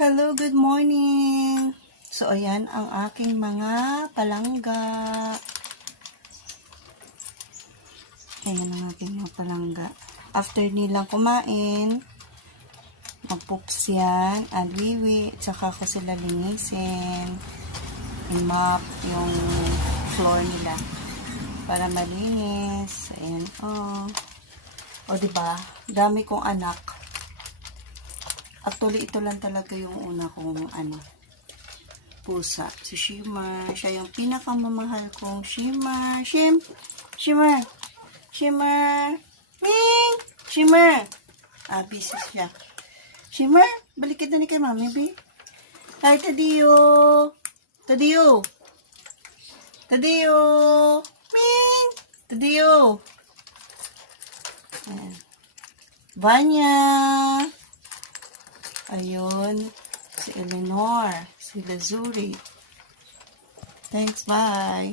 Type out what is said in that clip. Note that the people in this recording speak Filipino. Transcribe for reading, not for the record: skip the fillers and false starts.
Hello, good morning! So, ayan ang aking mga palangga. Ayan ang aking mga palangga. After nilang kumain, magpups yan, adwiwi, tsaka ko sila linisin. I-mop yung floor nila para malinis. Ayan, O, diba? Dami kong anak. Actually, ito lang talaga yung una kong pusa. Si Shimmer. Siya yung pinakamamahal kong Shimmer. Shimmer. Shimmer. Ming! Shimmer. Busy siya. Shimmer, balik kita ni kay Mami, B. Hi, Tadio. Tadio. Tadio. Ming! Tadio. Ayan. Vanya. Ayun, si Eleanor, si Lazuri. Thanks, bye.